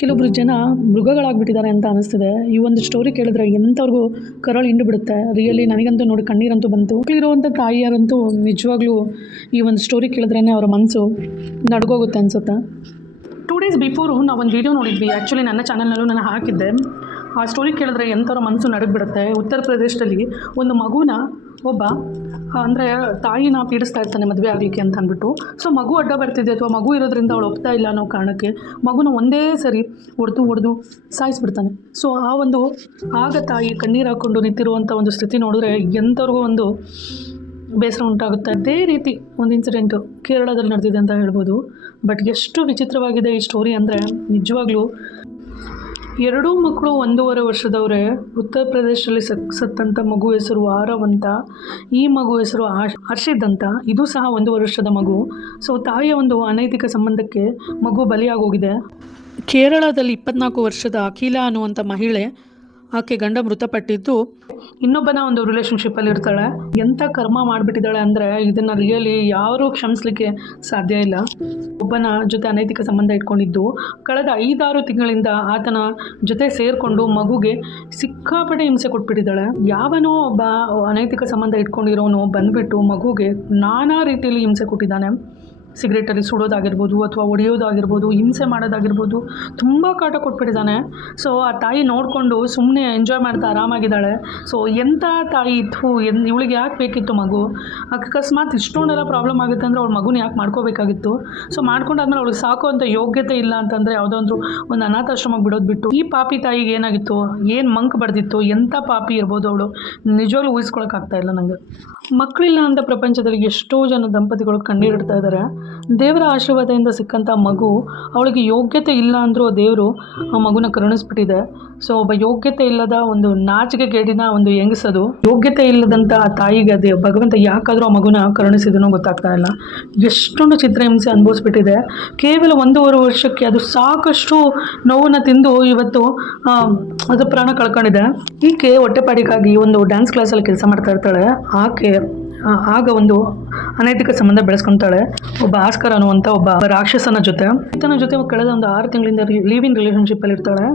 ಕೆಲವೊಬ್ರು ಜನ ಮೃಗಗಳಾಗ್ಬಿಟ್ಟಿದ್ದಾರೆ ಅಂತ ಅನಿಸ್ತಿದೆ. ಈ ಒಂದು ಸ್ಟೋರಿ ಕೇಳಿದ್ರೆ ಎಂಥವ್ರಿಗೂ ಕರಳು ಹಿಂಡು ಬಿಡುತ್ತೆ. ರಿಯಲಿ ನನಗಂತೂ ನೋಡಿ ಕಣ್ಣೀರಂತೂ ಬಂತು. ಮಕ್ಕಳಿರುವಂಥ ತಾಯಿಯರಂತೂ ನಿಜವಾಗ್ಲೂ ಈ ಒಂದು ಸ್ಟೋರಿ ಕೇಳಿದ್ರೇ ಅವರ ಮನಸ್ಸು ನಡ್ಗೋಗುತ್ತೆ ಅನಿಸುತ್ತೆ. 2 ಡೇಸ್ ಬಿಫೋರು ನಾವೊಂದು ವೀಡಿಯೋ ನೋಡಿದ್ವಿ. ಆ್ಯಕ್ಚುಲಿ ನನ್ನ ಚಾನಲ್ನಲ್ಲೂ ನಾನು ಹಾಕಿದ್ದೆ. ಆ ಸ್ಟೋರಿ ಕೇಳಿದ್ರೆ ಎಂಥವ್ರ ಮನಸ್ಸು ನಡಗ್ಬಿಡುತ್ತೆ. ಉತ್ತರ ಪ್ರದೇಶದಲ್ಲಿ ಒಂದು ಮಗುನ ಒಬ್ಬ ಅಂದರೆ ತಾಯಿನ ಪೀಡಿಸ್ತಾ ಇರ್ತಾನೆ ಮದುವೆ ಆಗಲಿಕ್ಕೆ ಅಂತ ಅಂದ್ಬಿಟ್ಟು. ಸೊ ಮಗು ಅಡ್ಡ ಬರ್ತಿದೆ ಅಥವಾ ಮಗು ಇರೋದ್ರಿಂದ ಅವಳು ಒಪ್ತಾ ಇಲ್ಲ ಅನ್ನೋ ಕಾರಣಕ್ಕೆ ಮಗುನ ಒಂದೇ ಸರಿ ಹೊಡೆದು ಸಾಯಿಸ್ಬಿಡ್ತಾನೆ. ಸೊ ಆಗ ತಾಯಿ ಕಣ್ಣೀರು ಹಾಕ್ಕೊಂಡು ನಿಂತಿರುವಂಥ ಒಂದು ಸ್ಥಿತಿ ನೋಡಿದ್ರೆ ಎಂಥವ್ರಿಗೂ ಒಂದು ಬೇಸರ ಉಂಟಾಗುತ್ತೆ. ಅದೇ ರೀತಿ ಒಂದು ಇನ್ಸಿಡೆಂಟು ಕೇರಳದಲ್ಲಿ ನಡೆದಿದೆ ಅಂತ ಹೇಳ್ಬೋದು. ಬಟ್ ಎಷ್ಟು ವಿಚಿತ್ರವಾಗಿದೆ ಈ ಸ್ಟೋರಿ ಅಂದರೆ ನಿಜವಾಗ್ಲೂ 2 ಮಕ್ಕಳು 1.5 ವರ್ಷದವರೇ. ಉತ್ತರ ಪ್ರದೇಶದಲ್ಲಿ ಸತ್ತಂಥ ಮಗು ಹೆಸರು ಆರವ್ ಅಂತ, ಈ ಮಗು ಹೆಸರು ಹರ್ಷಿದ್ ಅಂತ. ಇದು ಸಹ 1.5 ವರ್ಷದ ಮಗು. ಸೊ ತಾಯಿಯ ಒಂದು ಅನೈತಿಕ ಸಂಬಂಧಕ್ಕೆ ಮಗು ಬಲಿಯಾಗೋಗಿದೆ. ಕೇರಳದಲ್ಲಿ 24 ವರ್ಷದ ಅಖಿಲ ಅನ್ನುವಂಥ ಮಹಿಳೆ, ಆಕೆ ಗಂಡ ಮೃತಪಟ್ಟಿದ್ದು ಇನ್ನೊಬ್ಬನ ಒಂದು ರಿಲೇಷನ್ಶಿಪ್ಪಲ್ಲಿ ಇರ್ತಾಳೆ. ಎಂಥ ಕರ್ಮ ಮಾಡಿಬಿಟ್ಟಿದ್ದಾಳೆ ಅಂದರೆ ಇದನ್ನು ರಿಯಲಿ ಯಾರೂ ಕ್ಷಮಿಸಲಿಕ್ಕೆ ಸಾಧ್ಯ ಇಲ್ಲ. ಒಬ್ಬನ ಜೊತೆ ಅನೈತಿಕ ಸಂಬಂಧ ಇಟ್ಕೊಂಡಿದ್ದು ಕಳೆದ 5-6 ತಿಂಗಳಿಂದ ಆತನ ಜೊತೆ ಸೇರಿಕೊಂಡು ಮಗುಗೆ ಸಿಕ್ಕಾಪಟ್ಟೆ ಹಿಂಸೆ ಕೊಟ್ಬಿಟ್ಟಿದ್ದಾಳೆ. ಯಾವನೋ ಒಬ್ಬ ಅನೈತಿಕ ಸಂಬಂಧ ಇಟ್ಕೊಂಡಿರೋನು ಬಂದುಬಿಟ್ಟು ಮಗುಗೆ ನಾನಾ ರೀತಿಯಲ್ಲಿ ಹಿಂಸೆ ಕೊಟ್ಟಿದ್ದಾನೆ. ಸಿಗರೇಟಲ್ಲಿ ಸುಡೋದಾಗಿರ್ಬೋದು ಅಥವಾ ಹೊಡೆಯೋದಾಗಿರ್ಬೋದು, ಹಿಂಸೆ ಮಾಡೋದಾಗಿರ್ಬೋದು, ತುಂಬ ಕಾಟ ಕೊಟ್ಬಿಟ್ಟಿದ್ದಾನೆ. ಸೊ ಆ ತಾಯಿ ನೋಡಿಕೊಂಡು ಸುಮ್ಮನೆ ಎಂಜಾಯ್ ಮಾಡ್ತಾ ಆರಾಮಾಗಿದ್ದಾಳೆ. ಸೊ ಎಂಥ ತಾಯಿ ಇತ್ತು, ಇವಳಿಗೆ ಯಾಕೆ ಬೇಕಿತ್ತು ಮಗು? ಅಕಸ್ಮಾತ್ ಇಷ್ಟೊಂದೆಲ್ಲ ಪ್ರಾಬ್ಲಮ್ ಆಗುತ್ತೆ ಅಂದರೆ ಅವ್ಳ ಮಗುನ ಯಾಕೆ ಮಾಡ್ಕೋಬೇಕಾಗಿತ್ತು? ಸೊ ಮಾಡ್ಕೊಂಡಾದ್ಮೇಲೆ ಅವಳಿಗೆ ಸಾಕು ಅಂತ ಯೋಗ್ಯತೆ ಇಲ್ಲ ಅಂತಂದರೆ ಯಾವುದೋ ಒಂದು ಅನಾಥಾಶ್ರಮಕ್ಕೆ ಬಿಡೋದು ಬಿಟ್ಟು ಈ ಪಾಪಿ ತಾಯಿಗೆ ಏನಾಗಿತ್ತು, ಏನು ಮಂಕ್ ಬಡ್ದಿತ್ತು, ಎಂಥ ಪಾಪಿ ಇರ್ಬೋದು ಅವಳು, ನಿಜವಾಗ್ಲೂ ಊಹಿಸ್ಕೊಳಕ್ಕಾಗ್ತಾ ಇಲ್ಲ ನನಗೆ. ಮಕ್ಕಳಿಲ್ಲ ಅಂತ ಪ್ರಪಂಚದಲ್ಲಿ ಎಷ್ಟೋ ಜನ ದಂಪತಿಗಳು ಕಣ್ಣೀರಿಡ್ತಾ ಇದ್ದಾರೆ. ದೇವರ ಆಶೀರ್ವಾದದಿಂದ ಸಿಕ್ಕಂಥ ಮಗು, ಅವಳಿಗೆ ಯೋಗ್ಯತೆ ಇಲ್ಲ ಅಂದರೂ ದೇವರು ಆ ಮಗುನ ಕರುಣಿಸ್ಬಿಟ್ಟಿದೆ. ಸೊ ಒಬ್ಬ ಯೋಗ್ಯತೆ ಇಲ್ಲದ ಒಂದು ನಾಚಿಕೆಗೇಡಿನ ಒಂದು ಹೆಂಗಸದು, ಯೋಗ್ಯತೆ ಇಲ್ಲದಂಥ ಆ ತಾಯಿಗೆ ಭಗವಂತ ಯಾಕಾದರೂ ಆ ಮಗುನ ಕರುಣಿಸಿದನೋ ಗೊತ್ತಾಗ್ತಾ ಇಲ್ಲ. ಎಷ್ಟೊಂದು ಚಿತ್ರಹಿಂಸೆ ಅನುಭವಿಸ್ಬಿಟ್ಟಿದೆ. ಕೇವಲ 1.5 ವರ್ಷಕ್ಕೆ ಅದು ಸಾಕಷ್ಟು ನೋವನ್ನು ತಿಂದು ಇವತ್ತು ಅದು ಪ್ರಾಣ ಕಳ್ಕೊಂಡಿದೆ. ಈಕೆ ಹೊಟ್ಟೆಪಾಡಿಗಾಗಿ ಒಂದು ಡ್ಯಾನ್ಸ್ ಕ್ಲಾಸಲ್ಲಿ ಕೆಲಸ ಮಾಡ್ತಾ ಇರ್ತಾಳೆ. ಆಗ ಒಂದು ಅನೈತಿಕ ಸಂಬಂಧ ಬೆಳೆಸ್ಕೊತಾಳೆ ಒಬ್ಬ ಆಸ್ಕರ್ ಅನ್ನುವಂಥ ಒಬ್ಬ ರಾಕ್ಷಸನ ಜೊತೆ. ಈತನ ಜೊತೆ ಕಳೆದ ಒಂದು 6 ತಿಂಗಳಿಂದ ಲಿವಿಂಗ್ ರಿಲೇಷನ್ಶಿಪ್ಪಲ್ಲಿ ಇರ್ತಾಳೆ.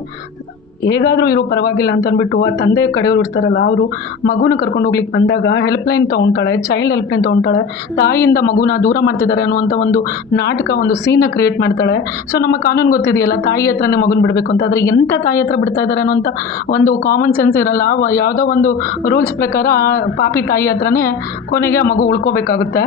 ಹೇಗಾದರೂ ಇರೋ ಪರವಾಗಿಲ್ಲ ಅಂತ ಅಂದ್ಬಿಟ್ಟು ಆ ತಂದೆ ಕಡೆಯವರು ಇರ್ತಾರಲ್ಲ, ಅವರು ಮಗುನ ಕರ್ಕೊಂಡು ಹೋಗ್ಲಿಕ್ಕೆ ಬಂದಾಗ ಹೆಲ್ಪ್ಲೈನ್ ತೊಗೊತಾಳೆ, ಚೈಲ್ಡ್ ಹೆಲ್ಪ್ಲೈನ್ ತೊಗೊತಾಳೆ. ತಾಯಿಯಿಂದ ಮಗುನ ದೂರ ಮಾಡ್ತಿದ್ದಾರೆ ಅನ್ನುವಂಥ ಒಂದು ನಾಟಕ, ಒಂದು ಸೀನ ಕ್ರಿಯೇಟ್ ಮಾಡ್ತಾಳೆ. ಸೊ ನಮ್ಮ ಕಾನೂನು ಗೊತ್ತಿದೆಯಲ್ಲ, ತಾಯಿ ಹತ್ರನೇ ಮಗುನ ಬಿಡಬೇಕು ಅಂತ. ಆದರೆ ಎಂಥ ತಾಯಿ ಹತ್ರ ಬಿಡ್ತಾ ಇದ್ದಾರೆ ಅನ್ನೋಂಥ ಒಂದು ಕಾಮನ್ ಸೆನ್ಸ್ ಇರಲ್ಲ. ಯಾವುದೋ ಒಂದು ರೂಲ್ಸ್ ಪ್ರಕಾರ ಪಾಪಿ ತಾಯಿ ಹತ್ರನೇ ಕೊನೆಗೆ ಆ ಮಗು ಉಳ್ಕೋಬೇಕಾಗುತ್ತೆ.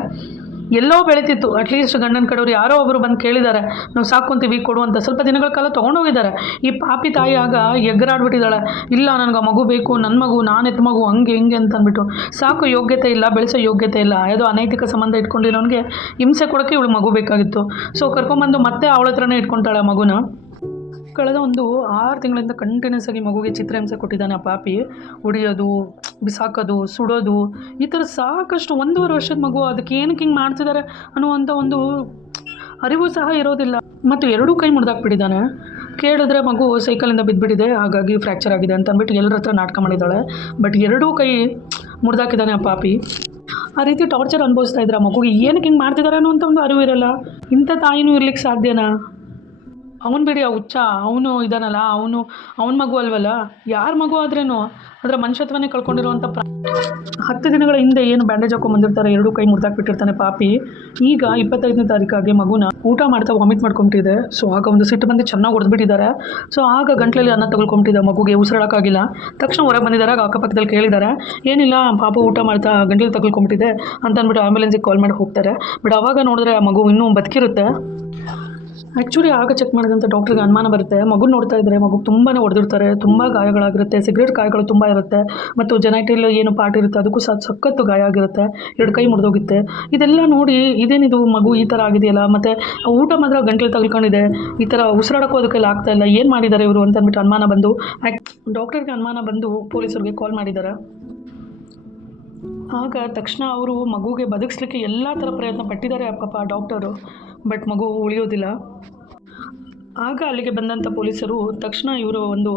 ಎಲ್ಲೋ ಬೆಳೀತಿತ್ತು, ಅಟ್ಲೀಸ್ಟ್ ಗಂಡನ ಕಡೆಯವರು ಯಾರೋ ಒಬ್ಬರು ಬಂದು ಕೇಳಿದ್ದಾರೆ, ನಾವು ಸಾಕೊಂತೀವಿ ಕೊಡು ಅಂತ. ಸ್ವಲ್ಪ ದಿನಗಳ ಕಾಲ ತೊಗೊಂಡೋಗಿದ್ದಾರೆ. ಈ ಪಾಪಿ ತಾಯಿ ಆಗ ಎಗ್ಗರಾಡ್ಬಿಟ್ಟಿದ್ದಾಳೆ, ಇಲ್ಲ ನನಗೆ ಮಗು ಬೇಕು, ನನ್ನ ಮಗು, ನಾನು ಎತ್ತ ಮಗು, ಹಂಗೆ ಅಂತ ಅಂದ್ಬಿಟ್ಟು. ಸಾಕು ಯೋಗ್ಯತೆ ಇಲ್ಲ, ಬೆಳೆಸೋ ಯೋಗ್ಯತೆ ಇಲ್ಲ, ಯಾವುದೋ ಅನೈತಿಕ ಸಂಬಂಧ ಇಟ್ಕೊಂಡಿರೋನಿಗೆ ಹಿಂಸೆ ಕೊಡೋಕ್ಕೆ ಇವಳು ಮಗು ಬೇಕಾಗಿತ್ತು. ಸೊ ಕರ್ಕೊಂಬಂದು ಮತ್ತೆ ಅವಳ ಹತ್ರನೇ ಇಟ್ಕೊತಾಳೆ ಮಗುನ. ಕಳೆದ ಒಂದು 6 ತಿಂಗಳಿಂದ ಕಂಟಿನ್ಯೂಸ್ ಆಗಿ ಮಗುಗೆ ಚಿತ್ರಹಿಂಸೆ ಕೊಟ್ಟಿದ್ದಾನೆ ಆ ಪಾಪಿ. ಹೊಡಿಯೋದು, ಬಿಸಾಕೋದು, ಸುಡೋದು, ಈ ಥರ ಸಾಕಷ್ಟು. 1.5 ವರ್ಷದ ಮಗು, ಅದಕ್ಕೆ ಏನಕ್ಕೆ ಹಿಂಗೆ ಮಾಡ್ತಿದ್ದಾರೆ ಅನ್ನುವಂಥ ಒಂದು ಅರಿವು ಸಹ ಇರೋದಿಲ್ಲ. ಮತ್ತು 2 ಕೈ ಮುರಿದಾಕ್ಬಿಟ್ಟಿದ್ದಾನೆ. ಕೇಳಿದ್ರೆ ಮಗು ಸೈಕಲಿಂದ ಬಿದ್ದುಬಿಟ್ಟಿದೆ, ಹಾಗಾಗಿ ಫ್ರ್ಯಾಕ್ಚರ್ ಆಗಿದೆ ಅಂತ ಅಂದ್ಬಿಟ್ಟು ಎಲ್ಲರ ಹತ್ರ ನಾಟಕ ಮಾಡಿದ್ದಾಳೆ. ಬಟ್ 2 ಕೈ ಮುರಿದಾಕಿದ್ದಾನೆ ಆ ಪಾಪಿ. ಆ ರೀತಿ ಟಾರ್ಚರ್ ಅನುಭವಿಸ್ತಾ ಇದ್ದಾರೆ. ಆ ಮಗುಗೆ ಏನಕ್ಕೆ ಹಿಂಗೆ ಮಾಡ್ತಿದ್ದಾರೆ ಅನ್ನೋಂಥ ಒಂದು ಅರಿವು ಇರಲ್ಲ. ಇಂಥ ತಾಯಿನೂ ಇರ್ಲಿಕ್ಕೆ ಸಾಧ್ಯನಾ? ಅವನು ಬಿಡಿ, ಆ ಹುಚ್ಚ ಅವನು ಇದಾನಲ್ಲ, ಅವನ ಮಗು ಅಲ್ವಲ್ಲ, ಯಾರ ಮಗು ಆದ್ರೇನು ಅದರ ಮನುಷ್ಯತ್ವನೇ ಕಳ್ಕೊಂಡಿರುವಂಥ 10 ದಿನಗಳ ಹಿಂದೆ ಏನು ಬ್ಯಾಂಡೇಜ್ ಹಾಕೊಂಡ್ಬಂದಿರ್ತಾರೆ, 2 ಕೈ ಮುರಿದಾಕ್ಬಿಟ್ಟಿರ್ತಾನೆ ಪಾಪಿ. ಈಗ 25ನೇ ತಾರೀಕಾಗಿ ಮಗುನ ಊಟ ಮಾಡ್ತಾ ವಾಮಿಟ್ ಮಾಡ್ಕೊಂಬಿಟ್ಟಿದೆ. ಸೊ ಆಗ ಒಂದು ಸಿಟ್ಟು ಬಂದು ಚೆನ್ನಾಗಿ ಹೊಡೆದ್ಬಿಟ್ಟಿದ್ದಾರೆ. ಸೊ ಆಗ ಗಂಟ್ಲಲ್ಲಿ ಅನ್ನ ತಗೊಳ್ಕೊಂಬಿಟ್ಟಿದೆ, ಮಗುಗೆ ಉಸಿರಾಡೋಕ್ಕಾಗಿಲ್ಲ. ತಕ್ಷಣ ಹೊರಗೆ ಬಂದಿದ್ದಾರೆ. ಅಕ್ಕಪಕ್ಕದಲ್ಲಿ ಕೇಳಿದ್ದಾರೆ, ಏನಿಲ್ಲ ಪಾಪ ಊಟ ಮಾಡ್ತಾ ಗಂಟ್ಲಲ್ಲಿ ತಗೊಳ್ಕೊಂಬಿಟ್ಟಿದೆ ಅಂತ ಅಂದ್ಬಿಟ್ಟು ಆಂಬ್ಯುಲೆನ್ಸಿಗೆ ಕಾಲ್ ಮಾಡಿ ಹೋಗ್ತಾರೆ. ಬಟ್ ಆವಾಗ ನೋಡಿದ್ರೆ ಆ ಮಗು ಇನ್ನೂ ಬದುಕಿರುತ್ತೆ. ಆ್ಯಕ್ಚುಲಿ ಆಗ ಚೆಕ್ ಮಾಡಿದಂಥ ಡಾಕ್ಟ್ರಿಗೆ ಅನುಮಾನ ಬರುತ್ತೆ, ಮಗು ನೋಡ್ತಾ ಇದ್ದರೆ ಮಗು ತುಂಬಾ ಹೊಡೆದಿರ್ತಾರೆ, ತುಂಬ ಗಾಯಗಳಾಗಿರುತ್ತೆ, ಸಿಗರೇಟ್ ಗಾಯಗಳು ತುಂಬ ಇರುತ್ತೆ, ಮತ್ತು ಜೆನೈಟಲ್ ಏನು ಪಾರ್ಟ್ ಇರುತ್ತೆ ಅದಕ್ಕೂ ಸಖತ್ತು ಗಾಯ ಆಗಿರುತ್ತೆ, 2 ಕೈ ಮುರಿದೋಗುತ್ತೆ. ಇದೆಲ್ಲ ನೋಡಿ ಇದೇನಿದು ಮಗು ಈ ಥರ ಆಗಿದೆಯಲ್ಲ, ಮತ್ತು ಊಟ ಮಾತ್ರ ಗಂಟಲು ತಗೊಳ್ಕೊಂಡಿದೆ, ಈ ಥರ ಉಸಿರಾಡೋಕ್ಕೂ ಅದಕ್ಕೆಲ್ಲ ಆಗ್ತಾ ಇಲ್ಲ, ಏನು ಮಾಡಿದ್ದಾರೆ ಇವರು ಅಂತ ಅಂದ್ಬಿಟ್ಟು ಅನುಮಾನ ಬಂದು ಡಾಕ್ಟರ್ಗೆ ಅನುಮಾನ ಬಂದು ಪೊಲೀಸರಿಗೆ ಕಾಲ್ ಮಾಡಿದ್ದಾರೆ. ಆಗ ತಕ್ಷಣ ಅವರು ಮಗುಗೆ ಬದುಕಿಸ್ಲಿಕ್ಕೆ ಎಲ್ಲ ಥರ ಪ್ರಯತ್ನ ಪಟ್ಟಿದ್ದಾರೆ ಪಾಪ ಡಾಕ್ಟರು. ಬಟ್ ಮಗು ಉಳಿಯೋದಿಲ್ಲ. ಆಗ ಅಲ್ಲಿಗೆ ಬಂದಂಥ ಪೊಲೀಸರು ತಕ್ಷಣ ಇವರ ಒಂದು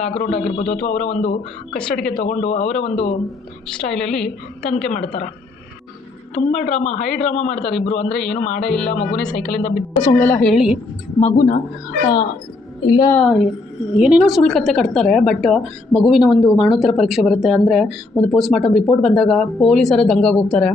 ಬ್ಯಾಕ್ಗ್ರೌಂಡ್ ಆಗಿರ್ಬೋದು ಅಥವಾ ಅವರ ಒಂದು ಕಸ್ಟಡಿಗೆ ತೊಗೊಂಡು ಅವರ ಒಂದು ಸ್ಟೈಲಲ್ಲಿ ತನಿಖೆ ಮಾಡ್ತಾರೆ. ತುಂಬ ಹೈ ಡ್ರಾಮಾ ಮಾಡ್ತಾರೆ ಇಬ್ಬರು. ಅಂದರೆ ಏನು ಮಾಡೇ ಇಲ್ಲ, ಮಗುನೇ ಸೈಕಲಿಂದ ಬಿದ್ದು ಸುಳ್ಳೆಲ್ಲ ಹೇಳಿ ಮಗುನ ಇಲ್ಲ ಏನೇನೋ ಸುಳ್ಳು ಕತೆ ಕಟ್ತಾರೆ. ಬಟ್ ಮಗುವಿನ ಒಂದು ಮರಣೋತ್ತರ ಪರೀಕ್ಷೆ ಬರುತ್ತೆ, ಅಂದರೆ ಒಂದು ಪೋಸ್ಟ್ಮಾರ್ಟಮ್ ರಿಪೋರ್ಟ್ ಬಂದಾಗ ಪೊಲೀಸರೇ ದಂಗಾಗಿ ಹೋಗ್ತಾರೆ.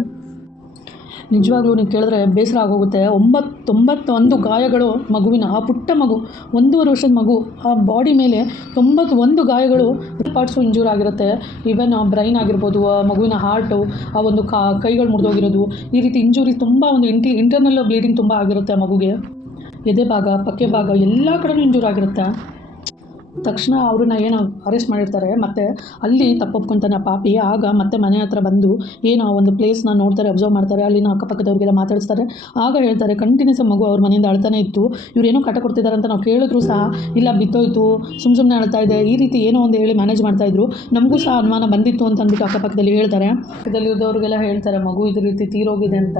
ನಿಜವಾಗ್ಲೂ ನೀವು ಕೇಳಿದ್ರೆ ಬೇಸರ ಆಗೋಗುತ್ತೆ. 91 ಗಾಯಗಳು ಮಗುವಿನ, ಆ ಪುಟ್ಟ ಮಗು 1.5 ವರ್ಷದ ಮಗು, ಆ ಬಾಡಿ ಮೇಲೆ 91 ಗಾಯಗಳು, ಪಾರ್ಟ್ಸು ಇಂಜೂರ್ ಆಗಿರುತ್ತೆ. ಈವನ್ ಬ್ರೈನ್ ಆಗಿರ್ಬೋದು, ಆ ಮಗುವಿನ ಹಾರ್ಟು, ಆ ಒಂದು ಕೈಗಳು ಮುರಿದೋಗಿರೋದು, ಈ ರೀತಿ ಇಂಜೂರಿ ತುಂಬ ಒಂದು ಇಂಟರ್ನಲ್ ಬ್ಲೀಡಿಂಗ್ ತುಂಬ ಆಗಿರುತ್ತೆ ಆ ಮಗುಗೆ. ಎದೆ ಭಾಗ, ಪಕ್ಕೆ ಭಾಗ ಎಲ್ಲ ಕಡೆನೂ ಇಂಜೂರ್ ಆಗಿರುತ್ತೆ. ತಕ್ಷಣ ಅವ್ರನ್ನ ಏನು ಅರೆಸ್ಟ್ ಮಾಡಿರ್ತಾರೆ. ಮತ್ತು ಅಲ್ಲಿ ತಪ್ಪೊಪ್ಕೊತಾನೆ ಆ ಪಾಪಿ. ಆಗ ಮತ್ತೆ ಮನೆ ಹತ್ರ ಬಂದು ಏನು ಆ ಒಂದು ಪ್ಲೇಸ್ನ ನೋಡ್ತಾರೆ, ಅಬ್ಸರ್ವ್ ಮಾಡ್ತಾರೆ, ಅಲ್ಲಿನ ಅಕ್ಕಪಕ್ಕದವ್ರಿಗೆಲ್ಲ ಮಾತಾಡಿಸ್ತಾರೆ. ಆಗ ಹೇಳ್ತಾರೆ ಕಂಟಿನ್ಯೂಸ್ ಮಗು ಅವ್ರ ಮನೆಯಿಂದ ಅಳ್ತಾನೆ ಇತ್ತು, ಇವರೇನೋ ಕಾಟ ಕೊಡ್ತಿದ್ದಾರೆ ಅಂತ ನಾವು ಕೇಳಿದ್ರು ಸಹ ಇಲ್ಲ ಬಿತ್ತೋಯ್ತು, ಸುಮ್ಮನೆ ಅಳ್ತಾ ಇದೆ, ಈ ರೀತಿ ಏನೋ ಒಂದು ಹೇಳಿ ಮ್ಯಾನೇಜ್ ಮಾಡ್ತಾಯಿದ್ರು. ನಮಗೂ ಸಹ ಅನುಮಾನ ಬಂದಿತ್ತು ಅಂತ ಅಂದ್ಬಿಟ್ಟು ಅಕ್ಕಪಕ್ಕದಲ್ಲಿ ಹೇಳ್ತಾರೆ. ಪಕ್ಕದಲ್ಲಿದ್ದವ್ರಿಗೆಲ್ಲ ಹೇಳ್ತಾರೆ ಮಗು ಇದ್ರ ರೀತಿ ತೀರೋಗಿದೆ ಅಂತ.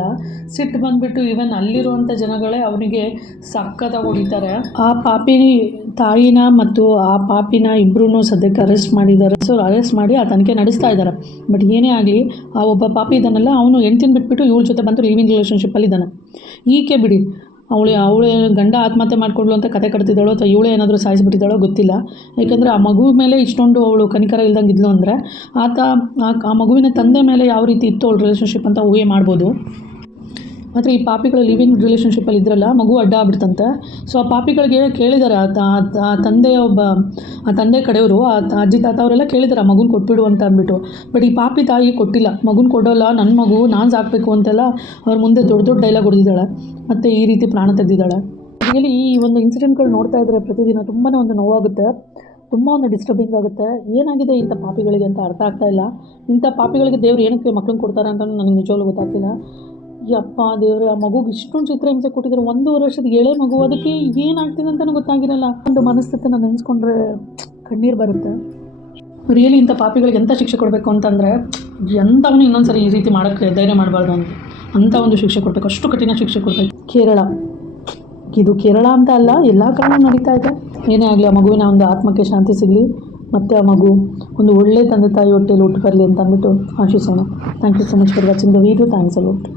ಸಿಟ್ಟು ಬಂದುಬಿಟ್ಟು ಈವನ್ ಅಲ್ಲಿರುವಂಥ ಜನಗಳೇ ಅವನಿಗೆ ಸಕ್ಕತ್ತಾಗಿ ಹೊಡಿತಾರೆ. ಆ ಪಾಪಿ ತಾಯಿನ ಮತ್ತು ಆ ಪಾಪಿನ ಇಬ್ಬರೂ ಸದ್ಯಕ್ಕೆ ಅರೆಸ್ಟ್ ಮಾಡಿದ್ದಾರೆ. ಸೊ ಅರೆಸ್ಟ್ ಮಾಡಿ ಆ ತನಿಖೆ ನಡೆಸ್ತಾ ಇದ್ದಾರೆ. ಬಟ್ ಏನೇ ಆಗಲಿ, ಆ ಒಬ್ಬ ಪಾಪಿ ಇದ್ದಾನಲ್ಲ, ಅವನು ಹೆಂಡ್ತಿನ ಬಿಟ್ಬಿಟ್ಟು ಇವಳ ಜೊತೆ ಬಂದು ಲಿವಿಂಗ್ ರಿಲೇಷನ್ಶಿಪ್ಪಲ್ಲಿ ಇದ್ದಾನೆ. ಈಕೆ ಬಿಡಿ, ಅವಳೆ ಗಂಡ ಆತ್ಮಹತ್ಯೆ ಮಾಡಿಕೊಡ್ಲು ಅಂತ ಕತೆ ಕಟ್ತಿದ್ದಾಳೋ ಅಥವಾ ಇವಳೇ ಏನಾದರೂ ಸಾಯಿಸ್ಬಿಟ್ಟಿದ್ದಾಳೋ ಗೊತ್ತಿಲ್ಲ. ಯಾಕೆಂದರೆ ಆ ಮಗು ಮೇಲೆ ಇಷ್ಟೊಂದು ಅವಳು ಕನಿಕರ ಇಲ್ದಂಗೆ ಇದ್ಲು ಅಂದರೆ ಆ ಮಗುವಿನ ತಂದೆ ಮೇಲೆ ಯಾವ ರೀತಿ ಇತ್ತು ಅವಳ ರಿಲೇಷನ್ಶಿಪ್ ಅಂತ ಊಹೆ ಮಾಡ್ಬೋದು. ಮತ್ತು ಈ ಪಾಪಿಗಳು ಲಿವಿಂಗ್ ರಿಲೇಷನ್ಶಿಪ್ಪಲ್ಲಿ ಇದ್ರಲ್ಲ, ಮಗು ಅಡ್ಡ ಆಗ್ಬಿಡ್ತಂತೆ. ಸೊ ಆ ಪಾಪಿಗಳಿಗೆ ಕೇಳಿದ್ದಾರೆ, ಆ ತಂದೆ ಕಡೆಯವರು, ಅಜ್ಜಿ ತಾತ ಅವರೆಲ್ಲ ಕೇಳಿದ್ದಾರೆ ಆ ಮಗುನ ಕೊಟ್ಬಿಡು ಅಂತ ಅಂದ್ಬಿಟ್ಟು. ಬಟ್ ಈ ಪಾಪಿ ತಾಯಿ ಕೊಟ್ಟಿಲ್ಲ, ಮಗುನ ಕೊಡೋಲ್ಲ, ನನ್ನ ಮಗು ನಾನು ಸಾಕಬೇಕು ಅಂತೆಲ್ಲ ಅವ್ರ ಮುಂದೆ ದೊಡ್ಡ ಡೈಲಾಗ್ ಹೊಡೆದಿದ್ದಾಳೆ. ಮತ್ತು ಈ ರೀತಿ ಪ್ರಾಣ ತೆಗೆದಿದ್ದಾಳೆ. ರಿಯಲಿ ಈ ಒಂದು ಇನ್ಸಿಡೆಂಟ್ಗಳು ನೋಡ್ತಾ ಇದ್ದರೆ ಪ್ರತಿದಿನ ತುಂಬಾ ಒಂದು ನೋವಾಗುತ್ತೆ, ತುಂಬ ಒಂದು ಡಿಸ್ಟರ್ಬಿಂಗ್ ಆಗುತ್ತೆ. ಏನಾಗಿದೆ ಇಂಥ ಪಾಪಿಗಳಿಗೆ ಅಂತ ಅರ್ಥ ಆಗ್ತಾ ಇಲ್ಲ. ಇಂಥ ಪಾಪಿಗಳಿಗೆ ದೇವ್ರು ಏನಕ್ಕೆ ಮಕ್ಕಳನ್ನ ಕೊಡ್ತಾರೆ ಅಂತ ನನಗೆ ನಿಜವಾಗ್ಲೂ ಗೊತ್ತಾಗ್ತಿಲ್ಲ. ಯಪ್ಪ ದೇವ್ರೆ, ಆ ಮಗುಗೆ ಇಷ್ಟೊಂದು ಚಿತ್ರಹಿಂಸೆ ಕೊಟ್ಟಿದ್ದಾರೆ. 1.5 ವರ್ಷದ ಎಳೆ ಮಗು, ಅದಕ್ಕೆ ಏನಾಗ್ತಿದೆ ಅಂತಲೂ ಗೊತ್ತಾಗಿರಲ್ಲ. ಒಂದು ಮನಸ್ಥಿತಿನ ನೆನೆಸ್ಕೊಂಡ್ರೆ ಕಣ್ಣೀರು ಬರುತ್ತೆ. ರಿಯಲಿ ಇಂಥ ಪಾಪಿಗಳಿಗೆ ಎಂಥ ಶಿಕ್ಷೆ ಕೊಡಬೇಕು ಅಂತಂದರೆ, ಎಂಥವನು ಇನ್ನೊಂದ್ಸರಿ ಈ ರೀತಿ ಮಾಡೋಕ್ಕೆ ಧೈರ್ಯ ಮಾಡಬಾರ್ದು ಅಂಥ ಒಂದು ಶಿಕ್ಷೆ ಕೊಡಬೇಕು, ಅಷ್ಟು ಕಠಿಣ ಶಿಕ್ಷೆ ಕೊಡಬೇಕು. ಇದು ಕೇರಳ ಅಂತ ಅಲ್ಲ, ಎಲ್ಲ ಕಡೆ ನಡೀತಾ ಇದೆ. ಏನೇ ಆಗಲಿ, ಆ ಮಗುವಿನ ಒಂದು ಆತ್ಮಕ್ಕೆ ಶಾಂತಿ ಸಿಗಲಿ, ಮತ್ತು ಆ ಮಗು ಒಂದು ಒಳ್ಳೆ ತಂದೆ ತಾಯಿ ಹೊಟ್ಟೆಯಲ್ಲಿ ಹುಟ್ಟು ಬರಲಿ ಅಂತ ಅಂದ್ಬಿಟ್ಟು ಆಶಿಸೋಣ. Thank you so much for watching the video. Thanks a lot.